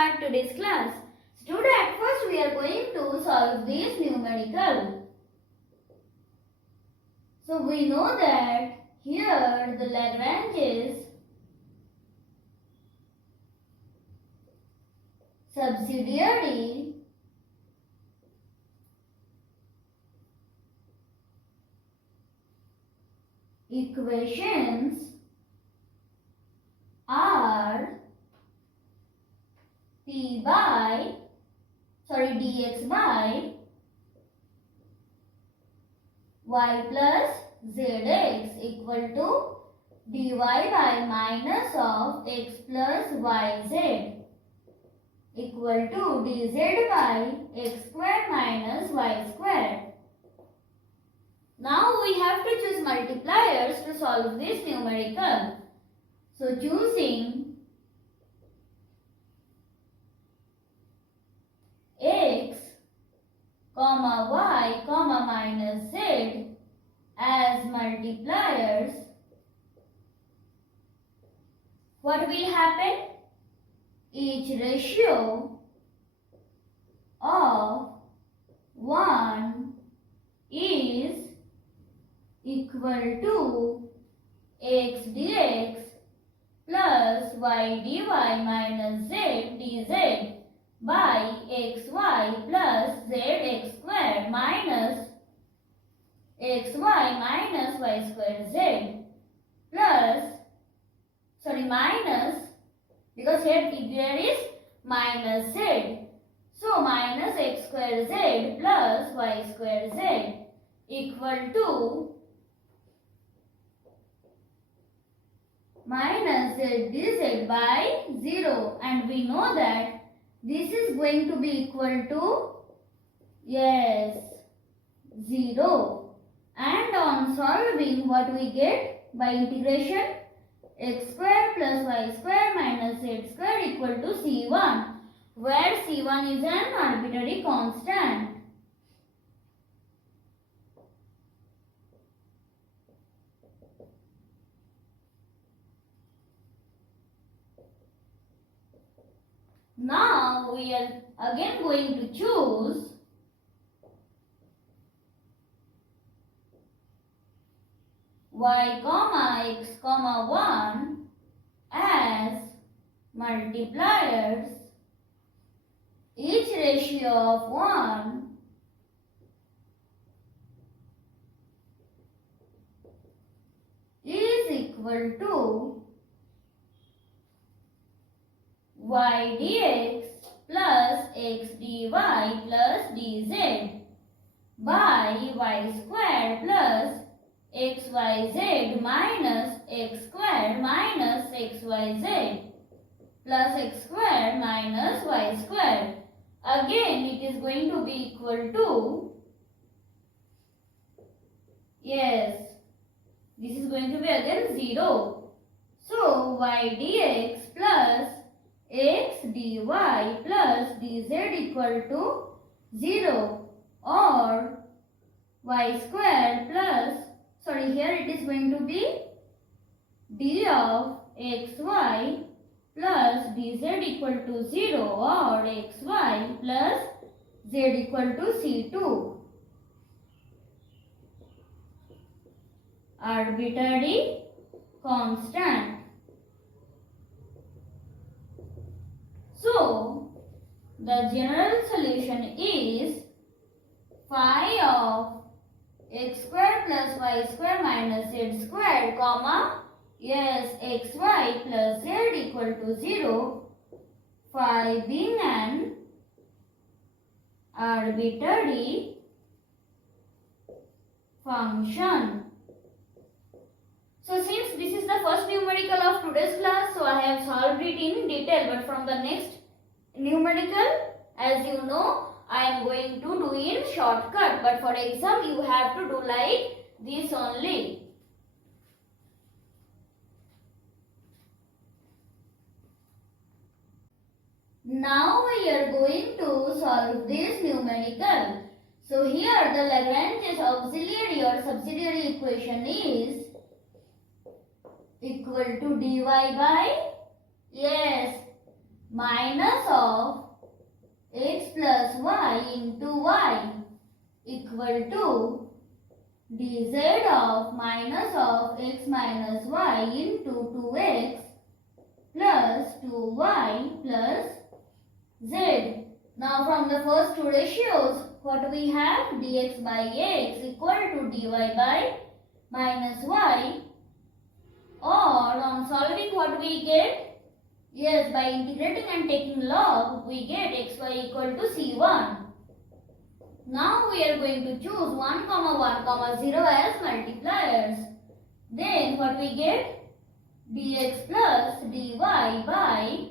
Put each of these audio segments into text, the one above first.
start today's class. Today at first we are going to solve this numerical. So we know that here the Lagrange's subsidiary equations are dx by y plus zx equal to dy by minus of x plus yz equal to dz by x square minus y square. Now we have to choose multipliers to solve this numerical. So choosing x, y, minus z as multipliers, what will happen? Each ratio of 1 is equal to x dx plus y dy minus z dz by xy plus zx square minus xy minus y square z plus minus, because here there is minus z, so minus x square z plus y square z equal to minus z dz by 0, and we know that this is going to be equal to 0, and on solving what we get by integration, x square plus y square minus z square equal to c1, where c1 is an arbitrary constant. Now we are again going to choose y, x, 1 as multipliers. Each ratio of 1 is equal to y dx plus x dy plus dz by y square plus xyz minus x square minus xyz plus x square minus y square. Again it is going to be equal to, this is going to be again 0. So y dx plus x dy plus dz equal to 0, or y square plus, here it is going to be d of xy plus dz equal to 0, or xy plus z equal to c2. Arbitrary constant. So the general solution is phi of x square plus y square minus z square, xy plus z equal to 0, phi being an arbitrary function. So since this is the first numerical of today's class, so I have solved it in detail, but from the next numerical, as you know, I am going to do in shortcut, but for exam you have to do like this only. Now we are going to solve this numerical. So here the Lagrange's auxiliary or subsidiary equation is equal to dy by minus of x plus y into y equal to dz of minus of x minus y into 2x plus 2y plus z. Now from the first two ratios, what we have? Dx by x equal to dy by minus y, or on solving what we get? Yes, by integrating and taking log, we get xy equal to c1. Now we are going to choose 1, 1, 0 as multipliers. Then what we get? Dx plus dy by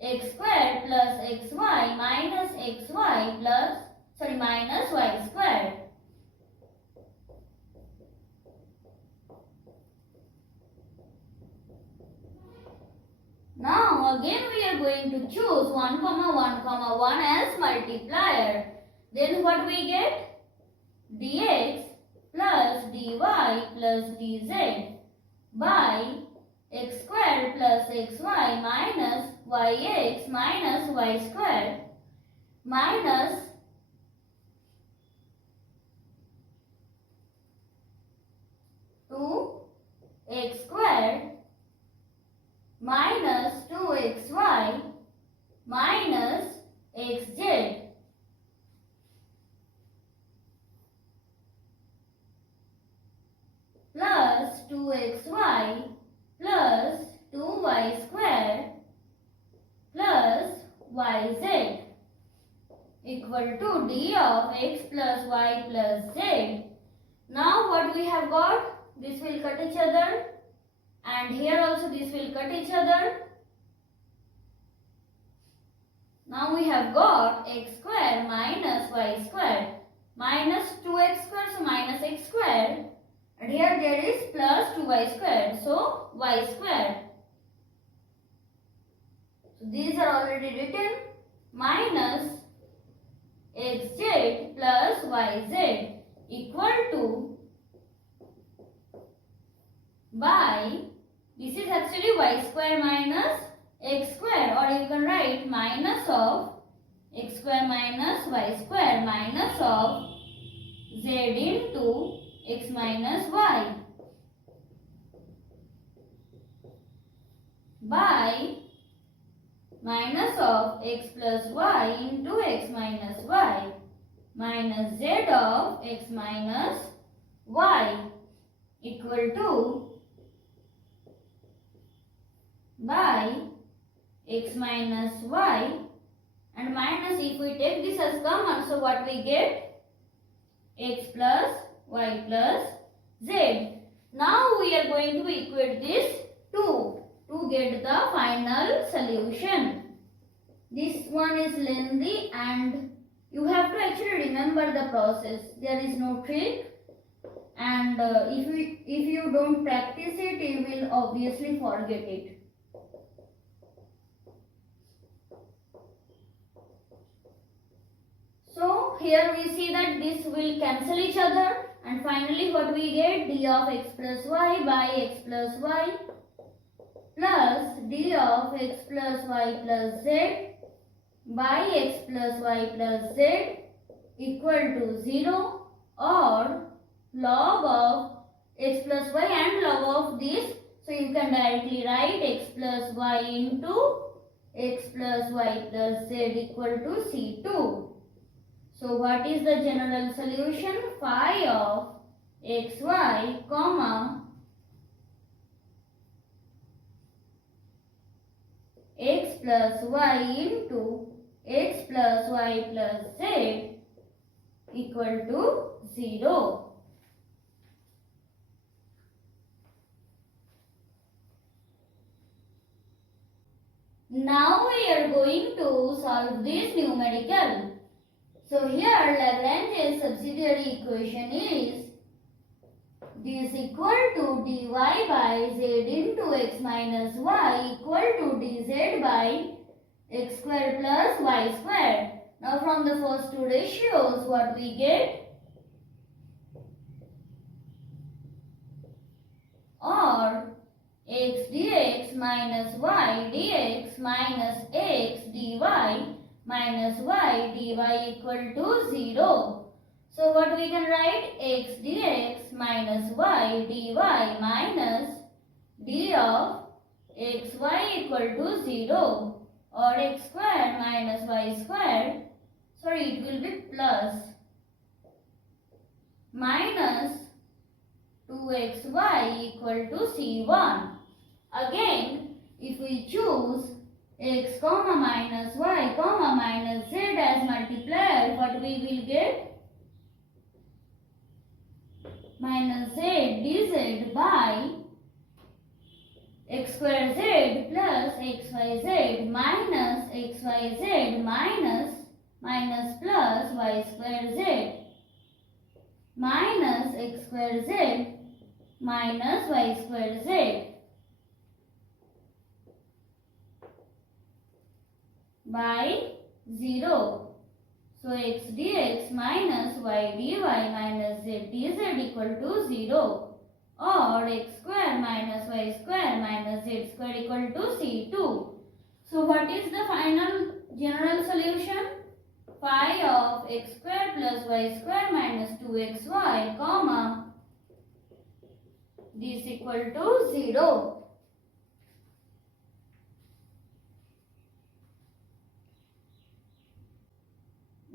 x squared plus xy minus xy minus y squared. Now again we are going to choose 1, 1, as multiplier. Then what we get? Dx plus dy plus dz by x squared plus xy minus yx minus y squared minus x squared minus 2xy minus xz plus 2xy plus 2y squared plus yz equal to d of x plus y plus z. Now what we have got? This will cut each other, and here also this will cut each other. Now we have got x squared minus y squared minus 2x squared, so minus x squared, and here there is plus 2y squared, so y squared. So these are already written, minus xz plus yz equal to by, this is actually y square minus x square, or you can write minus of x square minus y square minus of z into x minus y by minus of x plus y into x minus y minus z of x minus y equal to by x minus y, and minus, if we take this as common, so what we get? X plus y plus z. Now we are going to equate this to get the final solution. This one is lengthy and you have to actually remember the process. There is no trick, and if you don't practice it, you will obviously forget it. So here we see that this will cancel each other, and finally what we get? D of x plus y by x plus y plus d of x plus y plus z by x plus y plus z equal to 0, or log of x plus y and log of this. So you can directly write x plus y into x plus y plus z equal to C2. So what is the general solution? Phi of xy comma x plus y into x plus y plus z equal to 0. Now we are going to solve this numerical. So here Lagrange's subsidiary equation is this equal to dy by z into x minus y equal to dz by x square plus y square. Now from the first two ratios, what we get? Or x dx minus y dx minus x dy minus y dy equal to 0. So what we can write? X dx minus y dy minus d of xy equal to 0, or x square minus y square, sorry, it will be plus minus 2xy equal to c1. Again, if we choose x comma minus y comma minus z as multiplier, what we will get? Minus z dz by x square z plus xyz minus xyz minus plus y square z minus x square z minus y square z by 0. So x dx minus y dy minus z dz equal to 0, or x square minus y square minus z square equal to c2. So what is the final general solution? Phi of x square plus y square minus 2xy comma this equal to 0.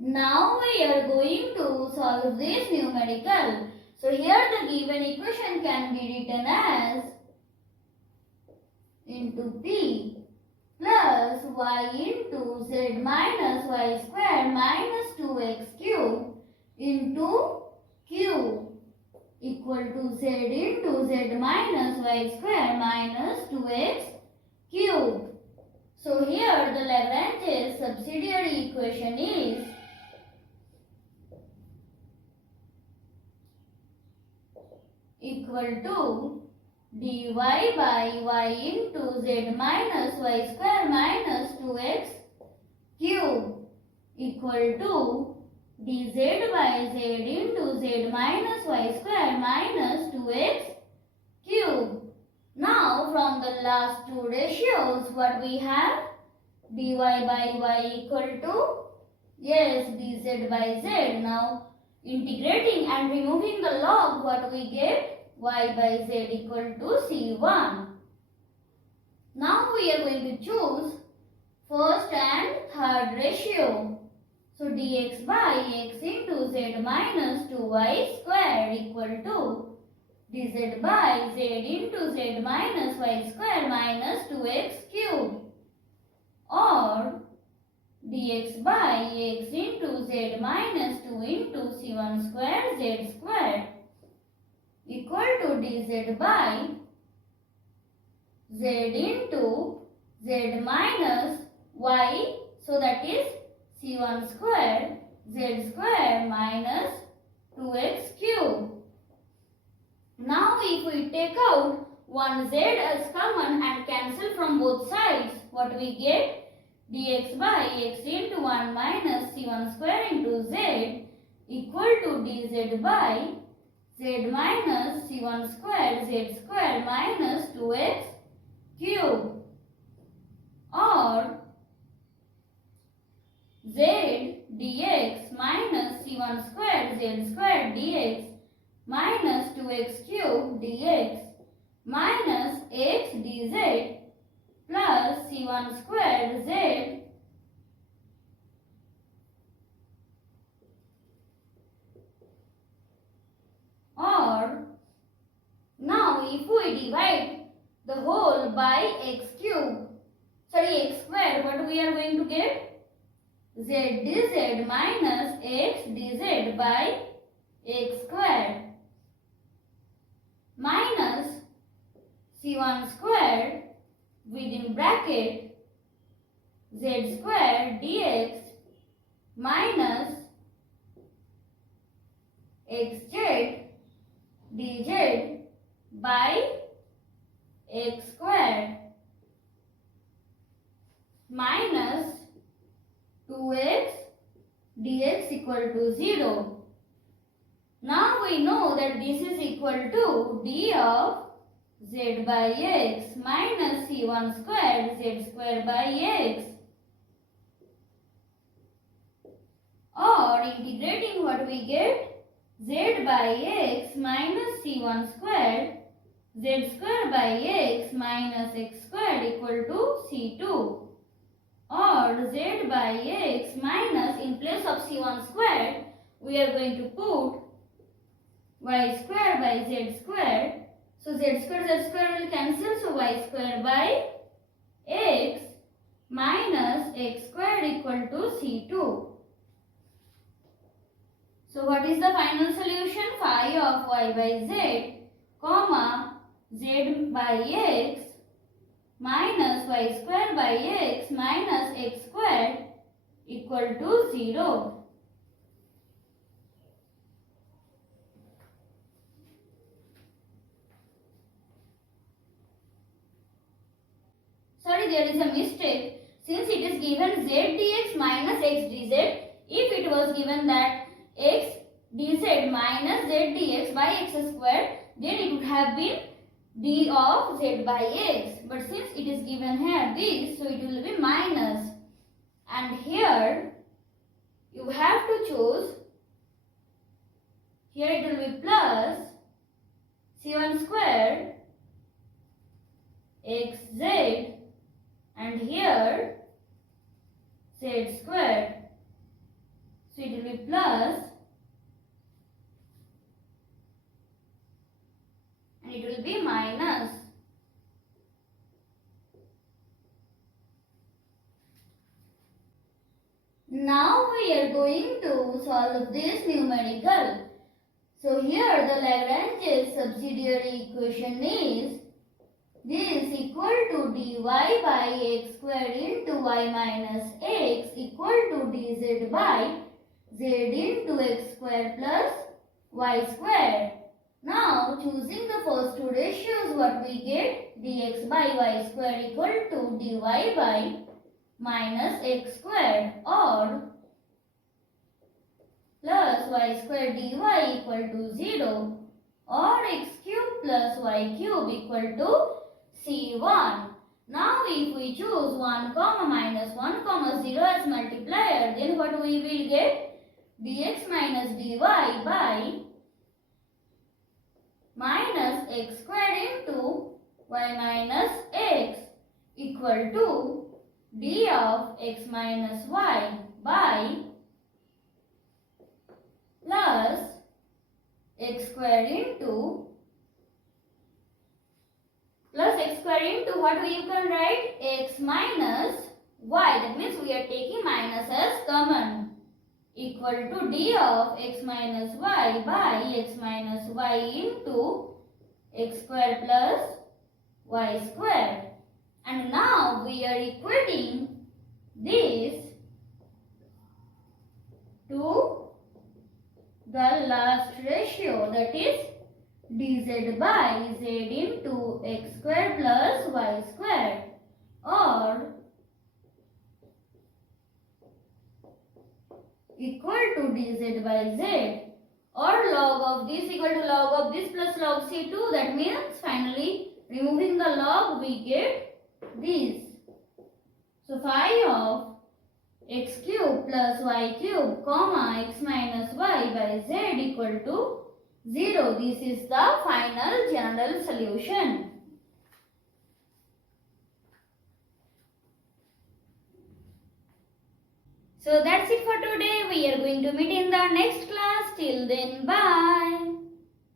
Now we are going to solve this numerical. So here the given equation can be written as into p plus y into z minus y square minus 2x cube into q equal to z into z minus y square minus 2x cube. So here the Lagrange's subsidiary equation is equal to dy by y into z minus y square minus 2x cube equal to dz by z into z minus y square minus 2x cube. Now from the last two ratios, what we have? dy by y equal to, yes, dz by z. Now integrating and removing the log, what we get? Y by z equal to c1. Now we are going to choose first and third ratio. So dx by x into z minus 2y square equal to dz by z into z minus y square minus 2x cube, or dx by x into z minus 2 into c1 square z square equal to dz by z into z minus y, so that is c1 square z square minus 2x cube. Now if we take out one z as common and cancel from both sides, what we get? Dx by x into 1 minus c1 square into z equal to dz by z minus c1 square z square minus 2x cube, or z dx minus c1 square z square dx minus 2x cube dx minus x dz plus c1 square z or now if we divide the whole by x square, what we are going to get? Z dz minus x dz by x square minus c1 square within bracket z square dx minus xz dz by x square minus 2x dx equal to 0. Now we know that this is equal to d of z by x minus c1 squared z square by x. Or integrating, what we get? Z by x minus c1 squared z square by x minus x squared equal to c2. Or z by x minus, in place of c1 squared, we are going to put y square by z square. So z square will cancel. So y square by x minus x square equal to c2. So what is the final solution? Phi of y by z, comma z by x minus y square by x minus x square equal to 0. Sorry, there is a mistake. Since it is given z dx minus x dz, if it was given that x dz minus z dx by x square, then it would have been d of z by x. But since it is given here this, so it will be minus. And here you have to choose. Here it will be plus c1 square xz, and here z squared. So it will be plus and it will be minus. Now we are going to solve this numerical. So here the Lagrange subsidiary equation is this equal to dy by x squared into y minus x equal to dz by z into x square plus y square. Now choosing the first two ratios, what we get? Dx by y square equal to dy by minus x squared, or plus y square dy equal to 0, or x cube plus y cube equal to c1. Now if we choose 1 comma minus 1 comma 0 as multiplier, then what we will get? Dx minus dy by minus x squared into y minus x equal to d of x minus y by plus x squared into what we can write? X minus y. That means we are taking minus as common, equal to d of x minus y by x minus y into x square plus y square. And now we are equating this to the last ratio, that is dz by z into x square plus y square, or equal to dz by z, or log of this equal to log of this plus log c2. That means finally removing the log we get this. So phi of x cube plus y cube comma x minus y by z equal to 0. This is the final general solution. So that's it for today. We are going to meet in the next class. Till then, bye.